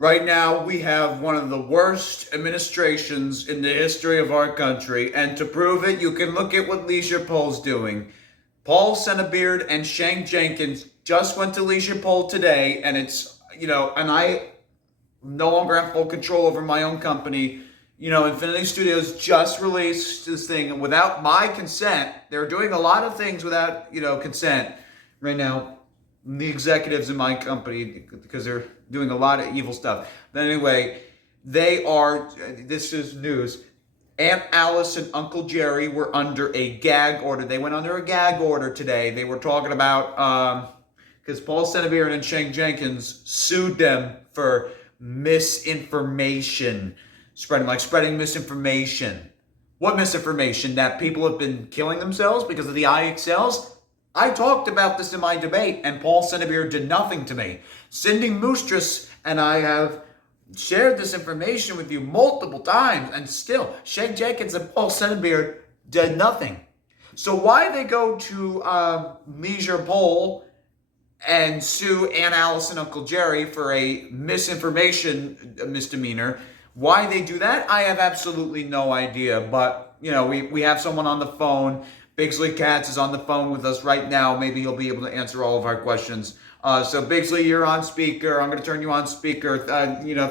Right now, we have one of the worst administrations in the history of our country, and to prove it, you can look at what Leisure Poll's doing. Paul Beard and Shank Jenkins just went to Leisure Poll today, and and I no longer have full control over my own company. Infinity Studios just released this thing without my consent. They're doing a lot of things without, consent right now. The executives in my company, because they're doing a lot of evil stuff. But anyway, this is news. Aunt Alice and Uncle Jerry were under a gag order. They went under a gag order today. They were talking about, because Paul Beard and Shank Jenkins sued them for misinformation. Spreading misinformation. What misinformation? That people have been killing themselves because of the IXLs? I talked about this in my debate, and Paul Beard did nothing to me. Cindy Moostress and I have shared this information with you multiple times, and still, Shank Jenkins and Paul Beard did nothing. So why they go to Leisure Poll and sue Aunt Alice and Uncle Jerry for a misinformation misdemeanor, why they do that, I have absolutely no idea. But, we have someone on the phone. Bigsley Katz is on the phone with us right now. Maybe he'll be able to answer all of our questions. So Bigsley, you're on speaker. I'm going to turn you on speaker.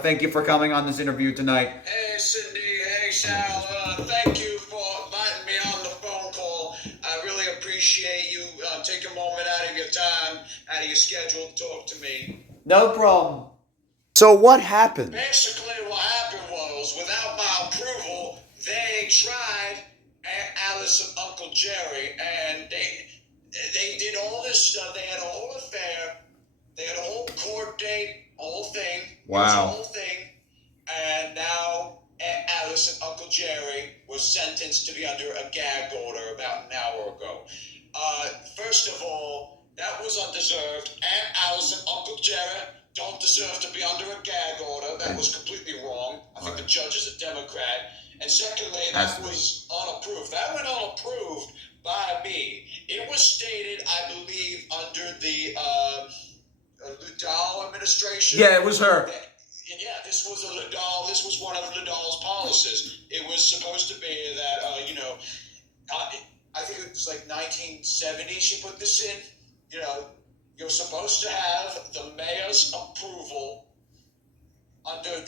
Thank you for coming on this interview tonight. Hey, Cindy. Hey, Sal. Thank you for inviting me on the phone call. I really appreciate you taking a moment out of your time, out of your schedule to talk to me. No problem. So what happened? Basically, what happened was, without my approval, they tried Alice and Uncle Jerry, and they did all this stuff. They had a whole affair. They had a whole court date, a whole thing. Wow. It was a whole thing. And now Alice and Uncle Jerry were sentenced to be under a gag order about an hour ago. First of all, that was undeserved. Aunt Alice and Uncle Jerry don't deserve to be under a gag order. That was completely wrong. I think the judge is a Democrat. And secondly, that was unapproved. That went unapproved by me. It was stated, I believe, under the Liddell administration. Yeah, it was her. Yeah, this was this was one of Liddell's policies. It was supposed to be that, I think it was like 1970 she put this in. You're supposed to have the mayor's approval under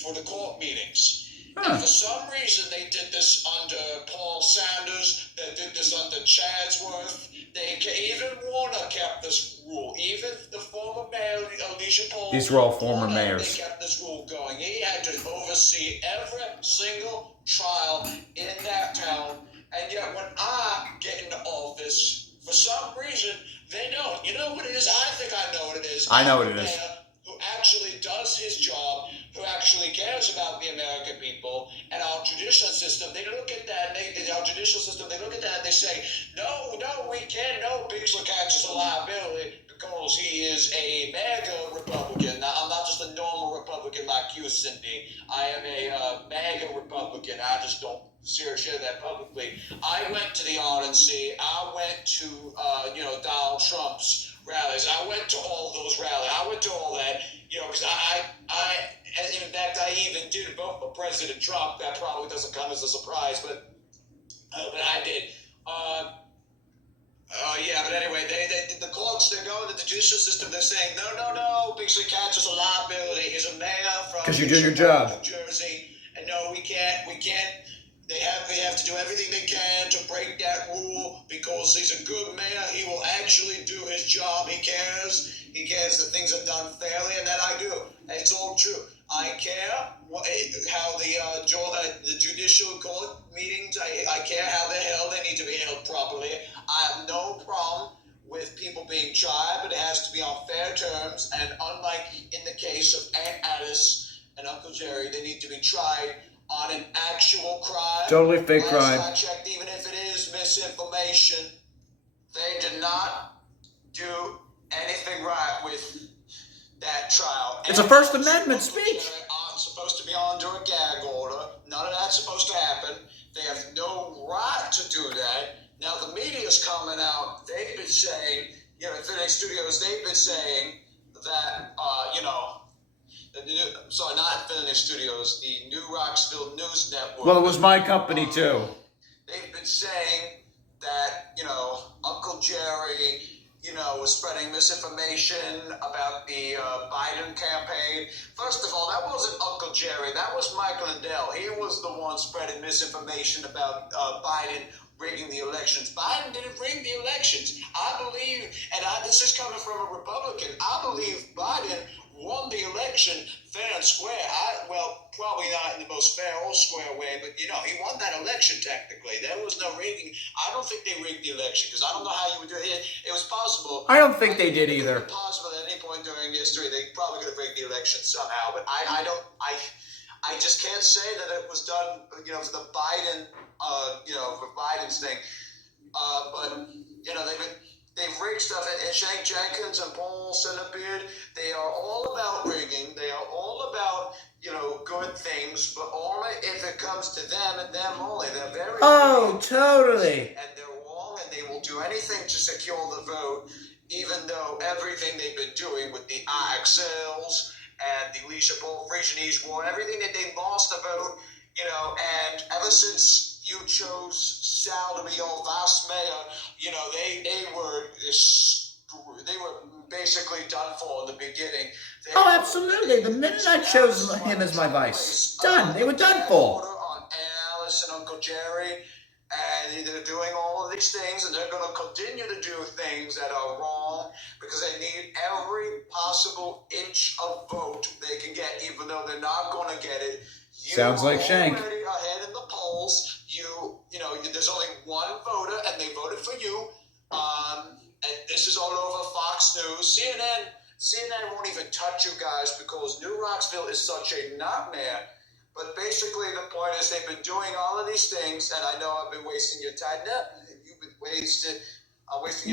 for the court meetings. And for some reason, they did this under Paul Sanders. They did this under Chadsworth. Even Warner kept this rule. Even the former mayor, Alicia Paul. These were all former Warner, mayors. They kept this rule going. He had to oversee every single trial in that town. And yet, when I get into office, for some reason, they don't. You know what it is? I think I know what it is. I know what it is. Who actually does his job, who actually cares about the American people and our judicial system. They look at that, our judicial system, they look at that and they say, no, we can't. No, Bigsley Katz is a liability because he is a MAGA Republican. Now, I'm not just a normal Republican like you, Cindy. I am a MAGA Republican. I just don't share that publicly. I went to the RNC. I went to, Donald Trump's rallies. I went to all those rallies. I went to all that, because in fact, I even did vote for President Trump. That probably doesn't come as a surprise, but I did. But anyway, the courts, they're going to the judicial system. They're saying, no, Bigsley Katz is a liability. He's a mayor from because you do your job, New Jersey, and no, we can't. They have to do everything they can to break that rule because he's a good mayor. He will actually do his job. He cares. He cares that things are done fairly, and that I do. And it's all true. I care how the judicial court meetings. I care how they're held. They need to be held properly. I have no problem with people being tried, but it has to be on fair terms. And unlike in the case of Aunt Alice and Uncle Jerry, they need to be tried on an actual crime. Totally fake crime. I checked, even if it is misinformation, they did not do anything right with that trial. It's a First Amendment speech. Aren't supposed to be under a gag order. None of that's supposed to happen. They have no right to do that. Now the media's coming out. They've been saying, Infinity Studios, they've been saying that, sorry, not Infinity Studios, the New Rocksville News Network. Well, it was my company too. They've been saying that, Uncle Jerry, was spreading misinformation about the Biden campaign. First of all, that wasn't Uncle Jerry. That was Mike Lindell. He was the one spreading misinformation about Biden rigging the elections. Biden didn't rig the elections. I believe, and this is coming from a Republican, I believe Biden won the election fair and square. Well, probably not in the most fair or square way, but he won that election technically. There was no rigging. I don't think they rigged the election because I don't know how you would do it. It was possible. I don't think they did either. It was possible at any point during history they probably could have rigged the election somehow, but I just can't say that it was done, for the Biden, for Biden's thing. But they've rigged stuff, and Shank Jenkins and Paul Centerbeard, they are all about rigging. They are all about, good things, but only if it comes to them and them only. They're very totally. And they're wrong, and they will do anything to secure the vote, even though everything they've been doing with the IXLs and the Alicia Paul Frisianese war, everything that they lost the vote, and ever since you chose Sal to be your vice mayor, they were basically done for in the beginning. Absolutely. The minute I chose him as my vice, done. They were done for. On Alice and Uncle Jerry, and they're doing all of these things, and they're going to continue to do things that are wrong because they need every possible inch of vote they can get, even though they're not going to get it. Sounds like Shank. You're already ahead in the polls. There's only one voter, and they voted for you. And this is all over Fox News. CNN won't even touch you guys because New Rocksville is such a nightmare. But basically, the point is they've been doing all of these things, and I know I've been wasting your time. No, you've been wasting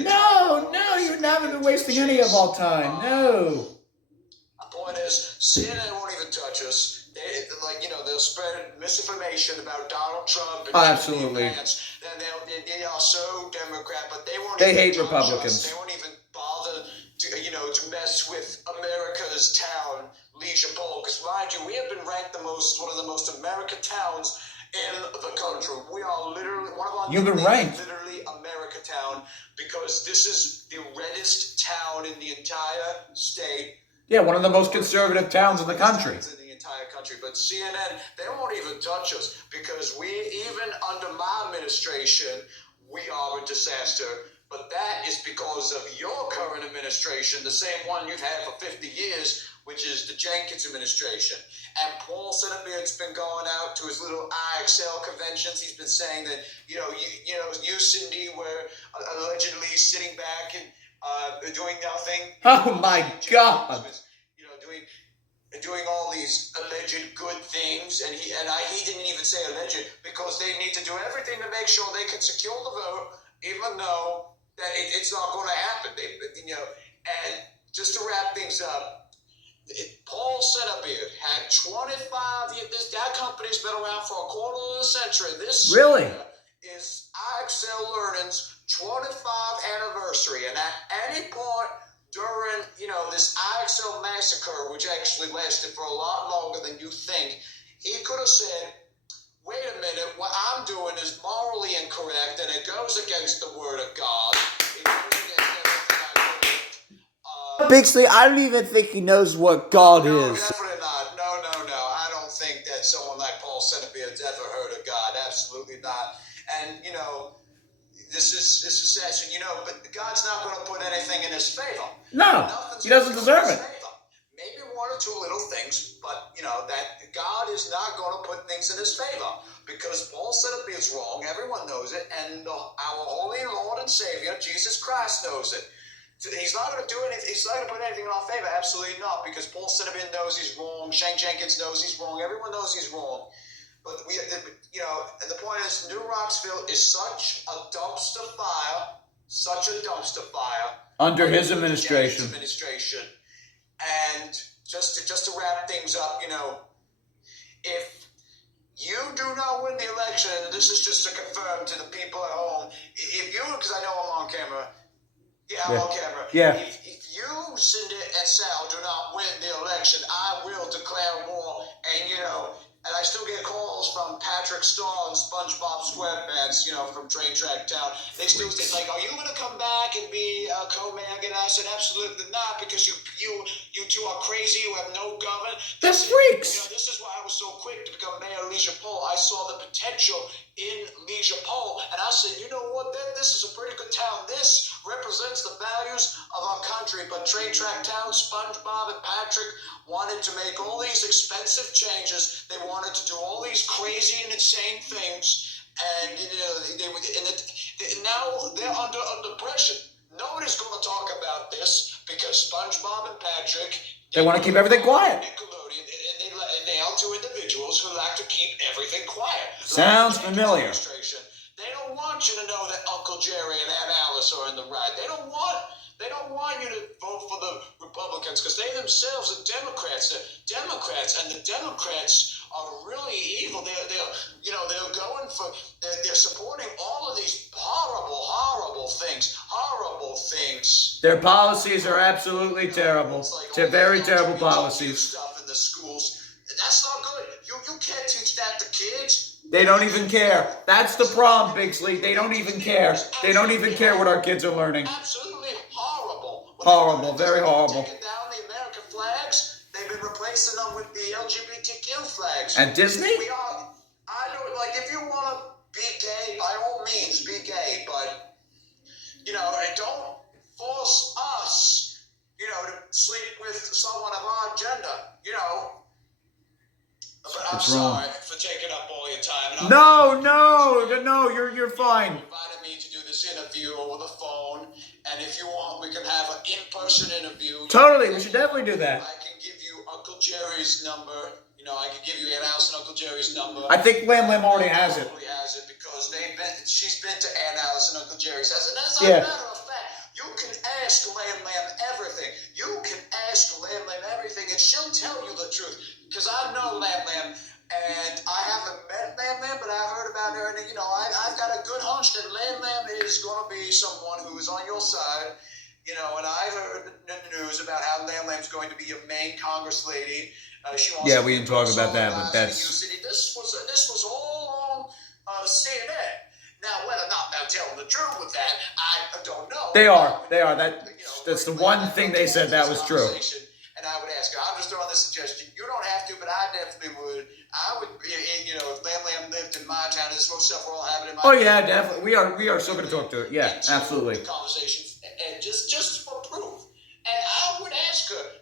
your time. No, you haven't been wasting any of our time. No. The point is, CNN won't even touch us. They'll spread misinformation about Donald Trump and absolutely. Vance. They are so Democrat, but they won't. They even hate touch Republicans. Us. They won't even bother to mess with America's town, Alicia Paul. Because mind you, we have been ranked one of the most American towns in the country. We are literally one of our. You've been ranked. Literally America town because this is the reddest town in the entire state. Yeah, one of the most conservative towns in the country. But CNN, they won't even touch us because even under my administration, we are a disaster. But that is because of your current administration, the same one you've had for 50 years, which is the Jenkins administration. And Paul Centerbeard's been going out to his little IXL conventions. He's been saying that, you, Cindy, were allegedly sitting back and doing nothing. Oh, my God. Doing all these alleged good things, and he didn't even say alleged because they need to do everything to make sure they can secure the vote, even though that it's not going to happen. And just to wrap things up, Paul Centerbeard had 25 years. That company's been around for a quarter of a century. This really is IXL Learning's 25th anniversary, and at any point during, this IXL massacre, which actually lasted for a lot longer than you think, he could have said, wait a minute, what I'm doing is morally incorrect, and it goes against the word of God. It goes against everything I believe. Bigsley, I don't even think he knows what God No, is. definitely not. No. I don't think that someone like Paul Centerbeard's ever heard of God. Absolutely not. And, this is session, but God's not going to put anything in his favor. No, he doesn't deserve it. Maybe one or two little things, but, that God is not going to put things in his favor because Paul Centerbeard's wrong. Everyone knows it. And our holy Lord and Savior, Jesus Christ, knows it. He's not going to do anything. He's not going to put anything in our favor. Absolutely not, because Paul Centerbeard knows he's wrong. Shank Jenkins knows he's wrong. Everyone knows he's wrong. But and the point is, New Rocksville is such a dumpster fire, under his administration. And just to wrap things up, if you do not win the election, and this is just to confirm to the people at home, because I know I'm on camera. Yeah, I'm on camera. Yeah. If you Cindy and Sal do not win the election, I will declare war. And, and I still get calls from Patrick Starr and SpongeBob SquarePants, from Train Track Town. They still say, like, are you going to come back and be co-mayor? And I said, absolutely not, because you two are crazy. You have no government. They're freaks. This is why I was so quick to become mayor of Leisure Pole. I saw the potential in Leisure Pole, and I said, you know what, this is a pretty good town. This represents the values of our country. But Train Track Town, SpongeBob and Patrick wanted to make all these expensive changes. They wanted to do all these crazy and insane things, and now they're under pressure. Nobody's going to talk about this because SpongeBob and Patrick, they want to keep everything quiet. Nickelodeon, and they are two individuals who like to keep everything quiet. Sounds familiar. They don't want you to know that Uncle Jerry and Aunt Alice are in the right. They don't want you to vote for the Republicans because they themselves are Democrats. They're Democrats, and the Democrats are really evil. They're going for. They're supporting all of these horrible things. Their policies are absolutely terrible. They're very terrible policies. Stuff in the schools. That's not good. You can't teach that to kids. They don't even care. That's the problem, Bigsley. They don't even care. They don't even care what our kids are learning. Absolutely horrible. Horrible, very horrible. Taking down the American flags, they've been replacing them with the LGBTQ flags. And Disney? If you want to be gay, by all means, be gay, but, and don't force us, to sleep with someone of our gender, But I'm sorry for taking up all your time. No, you're fine. You invited me to do this interview over the phone, and if you want, we can have an in-person interview. Totally, we should definitely do that. I can give you Uncle Jerry's number. I can give you Aunt Alice and Uncle Jerry's number. I think Lam already has it. Probably has it because she's been to Aunt Alice and Uncle Jerry's house. And as a matter of fact, you can ask Lam everything. You can ask Lam everything, and she'll tell you the truth. Because I know Lam, and I haven't met Lam, but I've heard about her, and I've got a good hunch that Lam is going to be someone who is on your side. And I've heard the news about how Lam's going to be your main Congress lady. We didn't talk about that, but that's. This was all on CNN. Now, whether or not they're telling the truth with that, I don't know. They are. That's the one thing they said that was true. And I would ask her, I'm just throwing this suggestion. You don't have to, but I definitely would. I would, if Lam lived in my town, this whole stuff we're all having in my town. Yeah, definitely. We are still going to talk to her. Yeah, absolutely. The conversation, and just for proof. And I would ask her,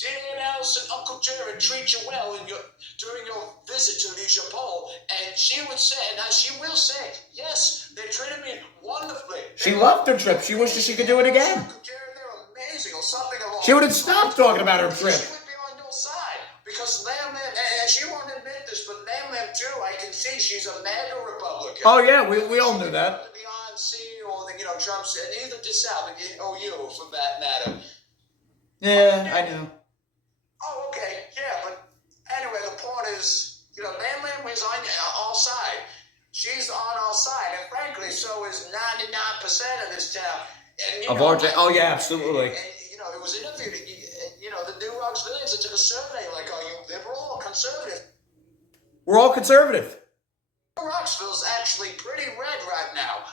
did Aunt Alice and Uncle Jerry treat you well during your visit to Leisure Pole? And she would say, and she will say, yes, they treated me wonderfully. She loved her trip. She wishes she could do it again. Uncle Jerry, they're amazing, or something along. She wouldn't stop talking about her trip. She would be on your side because Lam, and she won't admit this, but Lam too, I can see she's a MAGA Republican. Oh yeah, we all knew that. The Beyonce or Trump said, neither did Sal, or you for that matter. Yeah, I know. Oh, okay, yeah, but anyway, the point is, Lam is on our side. She's on our side, and frankly, so is 99% of this town. And, oh, yeah, absolutely. And, it was interviewed, the New Rocksvillians, they took a survey, like, are you liberal or conservative? We're all conservative. Rocksville's actually pretty red right now.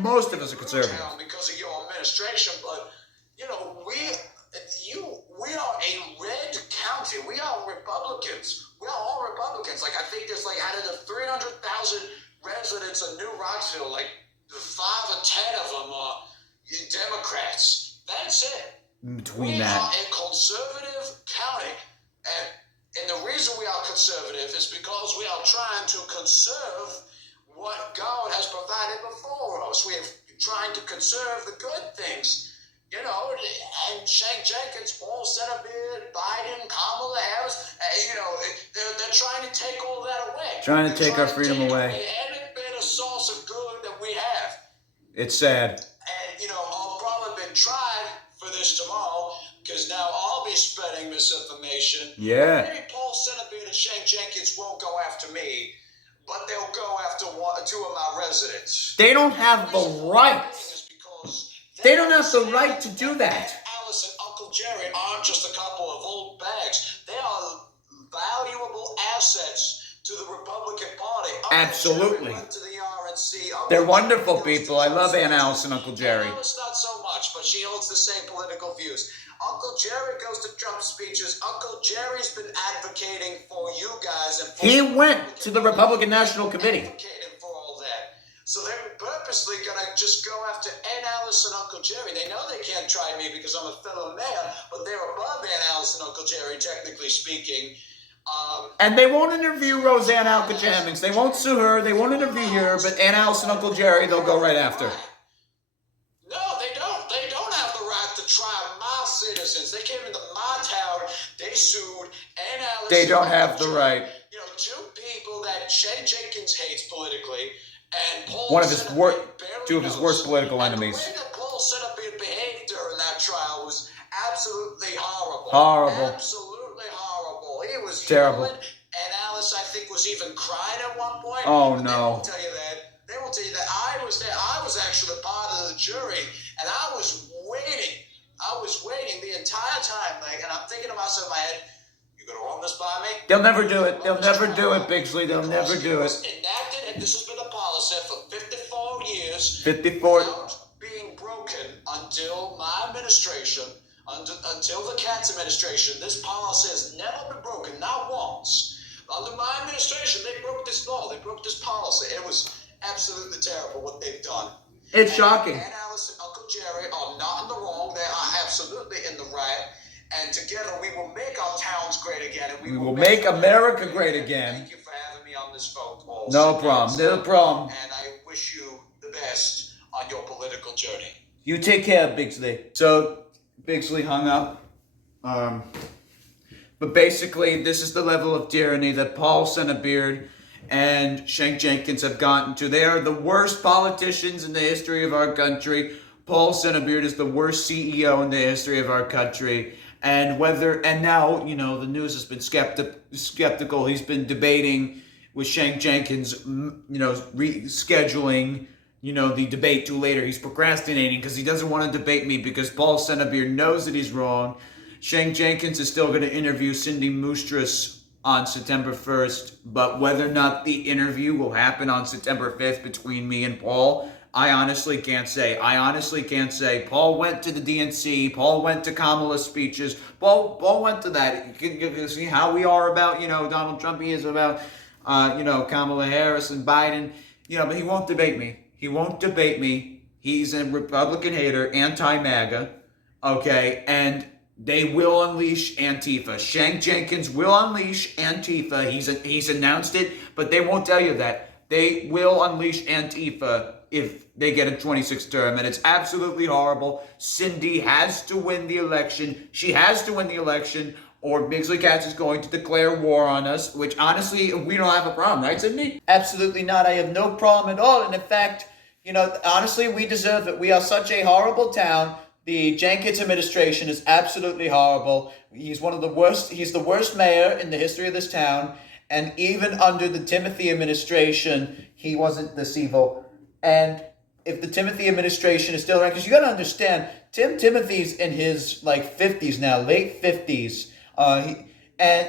Most of us are conservative. Because of your administration, but, we are a red county. We are Republicans. We are all Republicans. I think there's out of the 300,000 residents of New Rocksville, 5 or 10 of them are Democrats. That's it. Between we that. are a conservative county. And the reason we are conservative is because we are trying to conserve what God has provided before us. We are trying to conserve the good things. And Shane Jenkins, Paul Senabit, Biden, Kamala Harris, they're trying to take all that away. Trying to take our freedom away. Every bit of source of good that we have. It's sad. And, I'll probably be tried for this tomorrow because now I'll be spreading misinformation. Yeah. Maybe Paul Senabit and Shane Jenkins won't go after me, but they'll go after two of my residents. They don't have the right. Because They don't have the right to do that. Alice and Uncle Jerry aren't just a couple of old bags. They are valuable assets to the Republican Party. Absolutely. Went to the RNC. They're wonderful people. I love Aunt Alice and Uncle Jerry. Aunt Alice not so much, but she holds the same political views. Uncle Jerry goes to Trump speeches. Uncle Jerry's been advocating for you guys. And for he went to the Republican National Committee. Advocating for all that. So they're purposely going to just go after Aunt Alice and Uncle Jerry. They know they can't try me because I'm a fellow mayor, but they're above Aunt Alice and Uncle Jerry, technically speaking. And they won't interview Roseanne Alka-Jammings. They won't sue her. They won't interview her. But Aunt Alice and Uncle Jerry, they'll go right after. No, they don't. They don't have the right to try my citizens. They came into my town. They sued Aunt Alice. They don't have the right. You know, two people that Shane Jenkins hates politically, and Paul. One of his two of his worst political enemies. And the way that Paul Senator behaved during that trial was absolutely horrible. Horrible. Absolutely horrible. He was terrible. Yelling, and Alice, I think, was even crying at one point. Oh, but no. They won't tell you that. They won't tell you that. I was there. I was actually part of the jury, and I was waiting. I was waiting the entire time, and I'm thinking to myself in my head, "You gonna run this by me?" They'll never do it. They'll never do it, Bigsley. They'll never do it. Enacted, and this has been a policy for 54 years. 54. Without being broken until my administration, until the Katz administration. This policy has never been broken, not once. Under my administration, they broke this law. They broke this policy. It was absolutely terrible what they've done. It's shocking. Aunt Alice and Uncle Jerry are not in the wrong. They are absolutely in the right. And together we will make our towns great again. And We will make America great again. Thank you for having me on this phone call. No problem. No problem. And I wish you the best on your political journey. You take care, Bigsley. So, Bigsley hung up. But basically, this is the level of tyranny that Paul Senabeard and Shane Jenkins have gotten to. They are the worst politicians in the history of our country. Paul Senabeard is the worst CEO in the history of our country. And now, you know, the news has been skeptical. He's been debating with Shane Jenkins, you know, rescheduling, you know, the debate to later. He's procrastinating because he doesn't want to debate me because Paul Senabeard knows that he's wrong. Shane Jenkins is still going to interview Cindy Moostress on September 1st, but whether or not the interview will happen on September 5th between me and Paul, I honestly can't say. Paul went to the DNC. Paul went to Kamala's speeches. Paul went to that. You can see how we are about, you know, Donald Trump. He is about, you know, Kamala Harris and Biden. You know, but he won't debate me. He won't debate me. He's a Republican hater, anti-MAGA. Okay, and they will unleash Antifa. Shane Jenkins will unleash Antifa. He's announced it, but they won't tell you that. They will unleash Antifa if they get a 26th term, and it's absolutely horrible. Cindy has to win the election. She has to win the election, or Bigsley Katz is going to declare war on us, which honestly, we don't have a problem, right, Cindy? Absolutely not. I have no problem at all. And in fact, you know, honestly, we deserve it. We are such a horrible town. The Jenkins administration is absolutely horrible. He's one of the worst. He's the worst mayor in the history of this town. And even under the Timothy administration, he wasn't this evil. And if the Timothy administration is still around, because you got to understand, Timothy's in his like 50s now, late 50s. And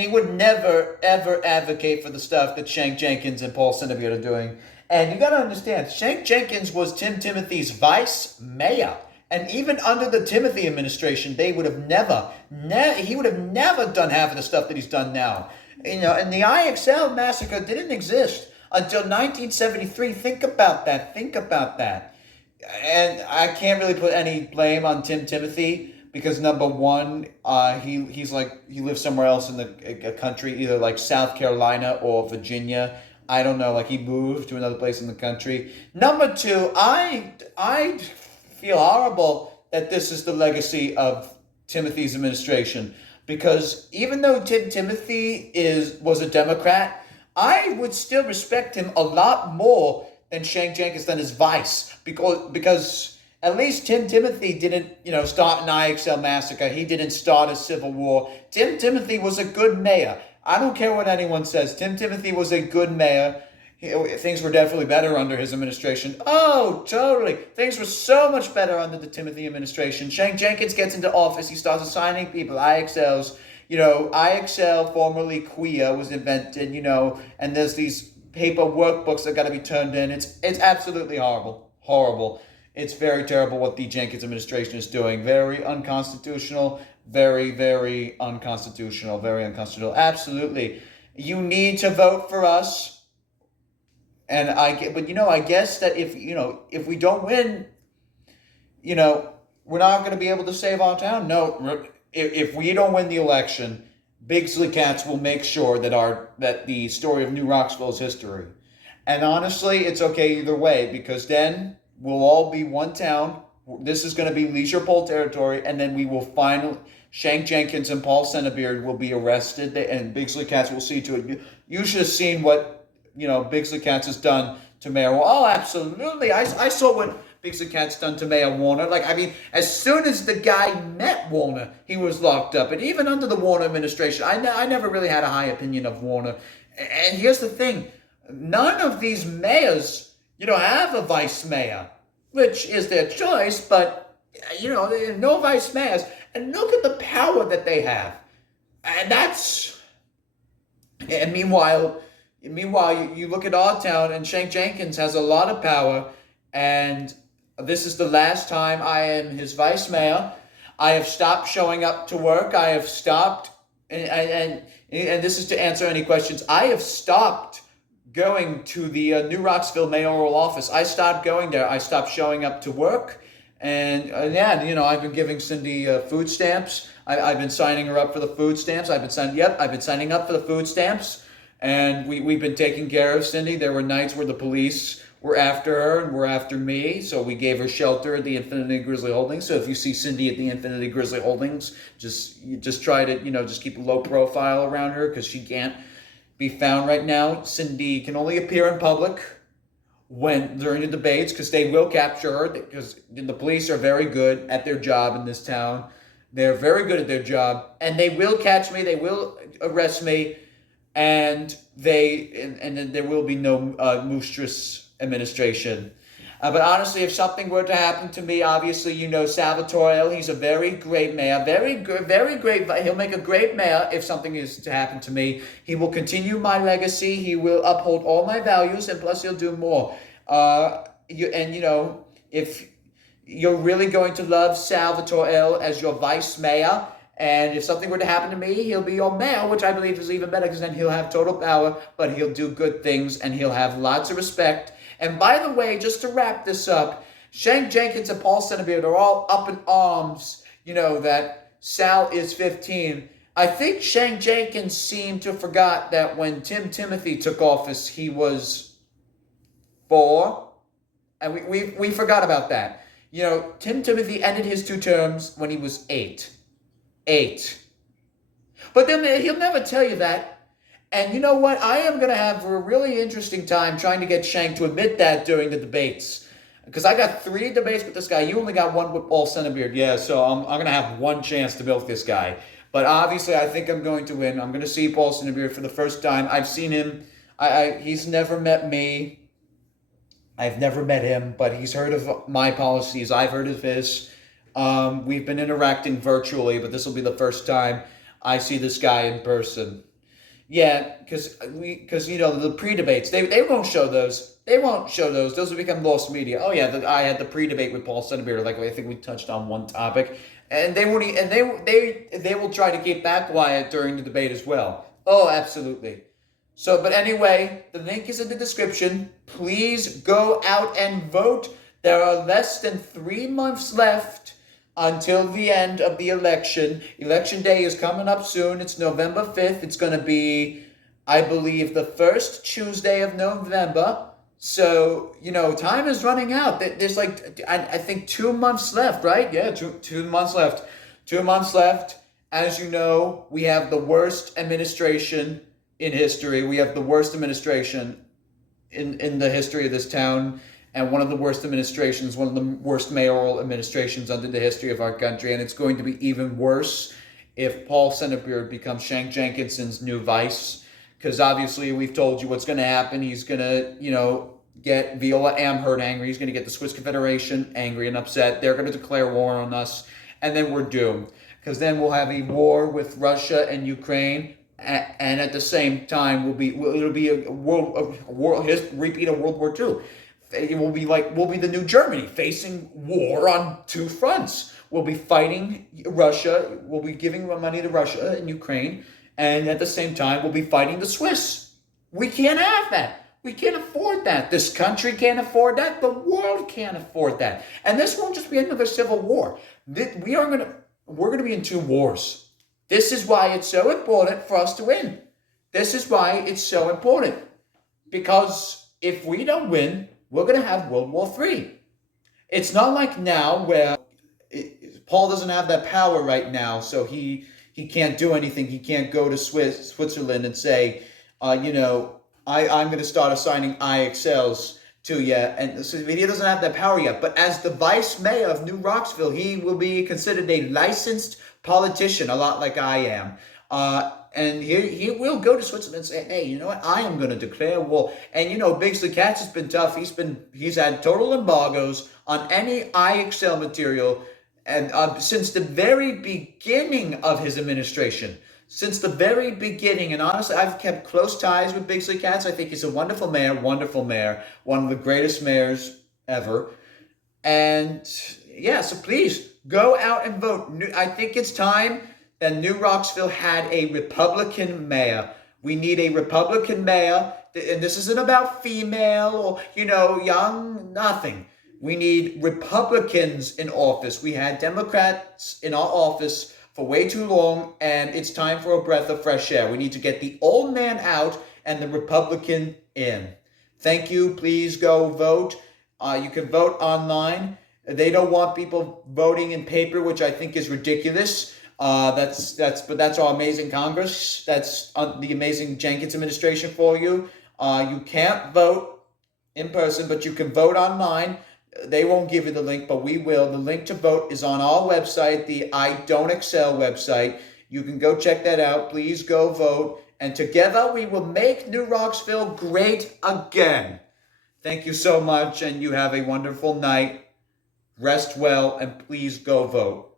he would never, ever advocate for the stuff that Shane Jenkins and Paul Senabeard are doing. And you got to understand, Shane Jenkins was Timothy's vice mayor. And even under the Timothy administration, they would have he would have never done half of the stuff that he's done now. You know, and the IXL massacre didn't exist until 1973. Think about that. And I can't really put any blame on Timothy because number one, he lives somewhere else in the country, either like South Carolina or Virginia. I don't know, like he moved to another place in the country. Number two, I feel horrible that this is the legacy of Timothy's administration. Because even though Timothy was a Democrat, I would still respect him a lot more than Shane Jenkins than his vice. Because at least Timothy didn't, you know, start an IXL massacre. He didn't start a civil war. Timothy was a good mayor. I don't care what anyone says. Timothy was a good mayor. things were definitely better under his administration. Oh, totally. Things were so much better under the Timothy administration. Shank Jenkins gets into office. He starts assigning people IXLs. IXL, formerly QIA, was invented, and there's these paper workbooks that got to be turned in. It's absolutely horrible. Horrible. It's very terrible what the Jenkins administration is doing. Very unconstitutional. Very, very unconstitutional. Very unconstitutional. Absolutely. You need to vote for us. And I guess that if we don't win, we're not going to be able to save our town. No, if we don't win the election, Bigsley Katz will make sure that the story of New Roxville is history. And honestly, it's okay either way, because then we'll all be one town. This is going to be Leisure Pole territory, and then we will finally, Shank Jenkins and Paul Centerbeard will be arrested, and Bigsley Katz will see to it. You should have seen what Bigsley Katz has done to Mayor. Oh, absolutely. I saw what Bigsley Katz done to Mayor Warner. As soon as the guy met Warner, he was locked up. And even under the Warner administration, I never really had a high opinion of Warner. And here's the thing. None of these mayors, have a vice mayor, which is their choice, but, no vice mayors. And look at the power that they have. And meanwhile, you look at our town, and Shank Jenkins has a lot of power, and this is the last time I am his vice mayor. I have stopped showing up to work. I have stopped, and this is to answer any questions. I have stopped going to the New Roxville mayoral office. I stopped going there. I stopped showing up to work, and I've been giving Cindy food stamps. I've been signing her up for the food stamps. I've been signing up for the food stamps. And we've been taking care of Cindy. There were nights where the police were after her and were after me. So we gave her shelter at the Infinity Grizzly Holdings. So if you see Cindy at the Infinity Grizzly Holdings, just try to, just keep a low profile around her, because she can't be found right now. Cindy can only appear in public during the debates, because they will capture her, because the police are very good at their job in this town. They're very good at their job, and they will catch me. They will arrest me. And then there will be no Moostress administration. But honestly, if something were to happen to me, obviously, Salvatore, he's a very great mayor, very great. He'll make a great mayor if something is to happen to me. He will continue my legacy. He will uphold all my values, and plus he'll do more. If you're really going to love Salvatore as your vice mayor, and if something were to happen to me, he'll be your mayor, which I believe is even better, because then he'll have total power, but he'll do good things, and he'll have lots of respect. And by the way, just to wrap this up, Shank Jenkins and Paul Centerbeard are all up in arms, that Sal is 15. I think Shank Jenkins seemed to have forgot that when Timothy took office, he was 4. And we forgot about that. Timothy ended his 2 terms when he was 8. But then he'll never tell you that. And you know what? I am going to have a really interesting time trying to get Shank to admit that during the debates. Because I got 3 debates with this guy. You only got 1 with Paul Centerbeard. Yeah, so I'm going to have 1 chance to milk this guy. But obviously, I think I'm going to win. I'm going to see Paul Centerbeard for the first time. I've seen him. He's never met me. I've never met him, but he's heard of my policies. I've heard of his. We've been interacting virtually, but this will be the first time I see this guy in person. Yeah, because the pre-debates, they won't show those. They won't show those. Those will become lost media. Oh yeah, I had the pre-debate with Paul Centerbeard. I think we touched on one topic, and they will try to keep that quiet during the debate as well. Oh, absolutely. So, but anyway, the link is in the description. Please go out and vote. There are less than 3 months left until the end of the election. Election day is coming up soon. It's November 5th. It's going to be, I believe, the first Tuesday of November. So, time is running out. There's I think 2 months left, right? Yeah, two months left. 2 months left. As you know, we have the worst administration in history. We have the worst administration in the history of this town. And one of the worst administrations, one of the worst mayoral administrations under the history of our country. And it's going to be even worse if Paul Centerbeard becomes Shank Jenkinson's new vice. because obviously we've told you what's going to happen. He's going to, get Viola Amherst angry. He's going to get the Swiss Confederation angry and upset. They're going to declare war on us, and then we're doomed. Because then we'll have a war with Russia and Ukraine, and at the same time, it'll be a repeat of World War II. It will be we'll be the new Germany, facing war on two fronts. We'll be fighting Russia. We'll be giving money to Russia and Ukraine, and at the same time, we'll be fighting the Swiss. We can't have that. We can't afford that. This country can't afford that. The world can't afford that. And this won't just be another civil war. We're going to be in two wars. This is why it's so important for us to win. This is why it's so important. Because if we don't win, we're going to have World War III. It's not like now where Paul doesn't have that power right now, so he can't do anything. He can't go to Switzerland and say, I'm going to start assigning IXLs to you. And so he doesn't have that power yet. But as the vice mayor of New Roxville, he will be considered a licensed politician, a lot like I am. And he will go to Switzerland and say, hey, you know what? I am going to declare war. And, Bigsley Katz has been tough. He's had total embargoes on any IXL material and since the very beginning of his administration. Since the very beginning, and honestly, I've kept close ties with Bigsley Katz. I think he's a wonderful mayor, one of the greatest mayors ever. And yeah, so please go out and vote. I think it's time that New Roxville had a Republican mayor. We need a Republican mayor, and this isn't about female or, young, nothing. We need Republicans in office. We had Democrats in our office for way too long, and it's time for a breath of fresh air. We need to get the old man out and the Republican in. Thank you. Please go vote. You can vote online. They don't want people voting in paper, which I think is ridiculous. But that's our amazing Congress. That's the amazing Jenkins administration for you. You can't vote in person, but you can vote online. They won't give you the link, but we will. The link to vote is on our website, the I Don't Excel website. You can go check that out. Please go vote. And together we will make New Roxville great again. Thank you so much, and you have a wonderful night. Rest well, and please go vote.